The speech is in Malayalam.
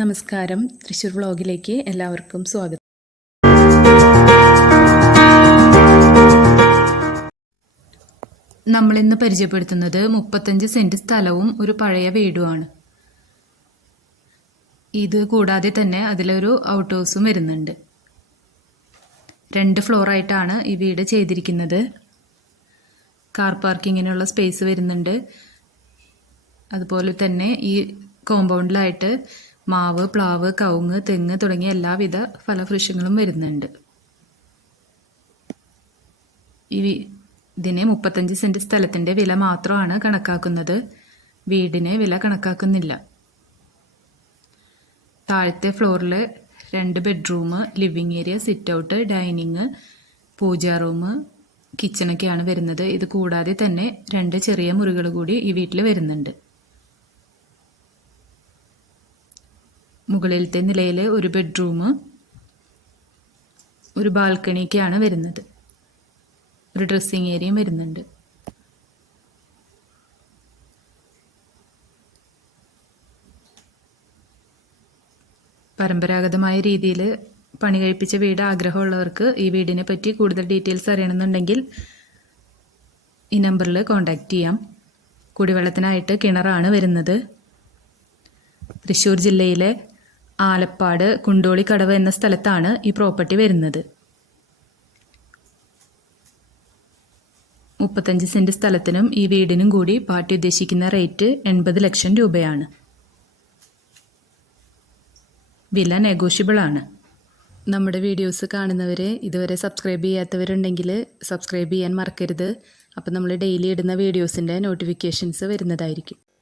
നമസ്കാരം. തൃശ്ശൂർ വ്ളോഗിലേക്ക് എല്ലാവർക്കും സ്വാഗതം. നമ്മളിന്ന് പരിചയപ്പെടുത്തുന്നത് മുപ്പത്തഞ്ച് സെന്റ് സ്ഥലവും ഒരു പഴയ വീടുമാണ്. ഇത് കൂടാതെ തന്നെ അതിലൊരു ഔട്ട് ഹൗസും വരുന്നുണ്ട്. രണ്ട് ഫ്ലോറായിട്ടാണ് ഈ വീട് ചെയ്തിരിക്കുന്നത്. കാർ പാർക്കിങ്ങിനുള്ള സ്പേസ് വരുന്നുണ്ട്. അതുപോലെ തന്നെ ഈ കോമ്പൗണ്ടിലായിട്ട് മാവ് പ്ലാവ് കവുങ്ങ് തെങ്ങ് തുടങ്ങിയ എല്ലാവിധ ഫലവൃക്ഷങ്ങളും വരുന്നുണ്ട്. ഈ ഇതിന് മുപ്പത്തഞ്ച് സെന്റ് സ്ഥലത്തിന്റെ വില മാത്രമാണ് കണക്കാക്കുന്നത്. വീടിന് വില കണക്കാക്കുന്നില്ല. താഴത്തെ ഫ്ലോറിൽ രണ്ട് bedroom living area sit out dining pooja room കിച്ചണൊക്കെയാണ് വരുന്നത്. ഇത് കൂടാതെ തന്നെ രണ്ട് ചെറിയ മുറികൾ കൂടി ഈ വീട്ടിൽ വരുന്നുണ്ട്. മുകളിലത്തെ നിലയിൽ ഒരു ബെഡ്റൂം ഒരു ബാൽക്കണിയൊക്കെയാണ് വരുന്നത്. ഒരു ഡ്രസ്സിങ് ഏരിയയും വരുന്നുണ്ട്. പരമ്പരാഗതമായ രീതിയിൽ പണി കഴിപ്പിച്ച വീട് ആഗ്രഹമുള്ളവർക്ക് ഈ വീടിനെ പറ്റി കൂടുതൽ ഡീറ്റെയിൽസ് അറിയണമെന്നുണ്ടെങ്കിൽ ഈ നമ്പറിൽ കോൺടാക്റ്റ് ചെയ്യാം. കുടിവെള്ളത്തിനായിട്ട് കിണറാണ് വരുന്നത്. തൃശ്ശൂർ ജില്ലയിലെ ആലപ്പാട് കുണ്ടോളിക്കടവ് എന്ന സ്ഥലത്താണ് ഈ പ്രോപ്പർട്ടി വരുന്നത്. മുപ്പത്തഞ്ച് സെന്റ് സ്ഥലത്തിനും ഈ വീടിനും കൂടി പാർട്ടി ഉദ്ദേശിക്കുന്ന റേറ്റ് എൺപത് ലക്ഷം രൂപയാണ്. വില നെഗോഷ്യബിൾ ആണ്. നമ്മുടെ വീഡിയോസ് കാണുന്നവരെ ഇതുവരെ സബ്സ്ക്രൈബ് ചെയ്യാത്തവരുണ്ടെങ്കിൽ സബ്സ്ക്രൈബ് ചെയ്യാൻ മറക്കരുത്. അപ്പോൾ നമ്മൾ ഡെയിലി ഇടുന്ന വീഡിയോസിന്റെ നോട്ടിഫിക്കേഷൻസ് വരുന്നതായിരിക്കും.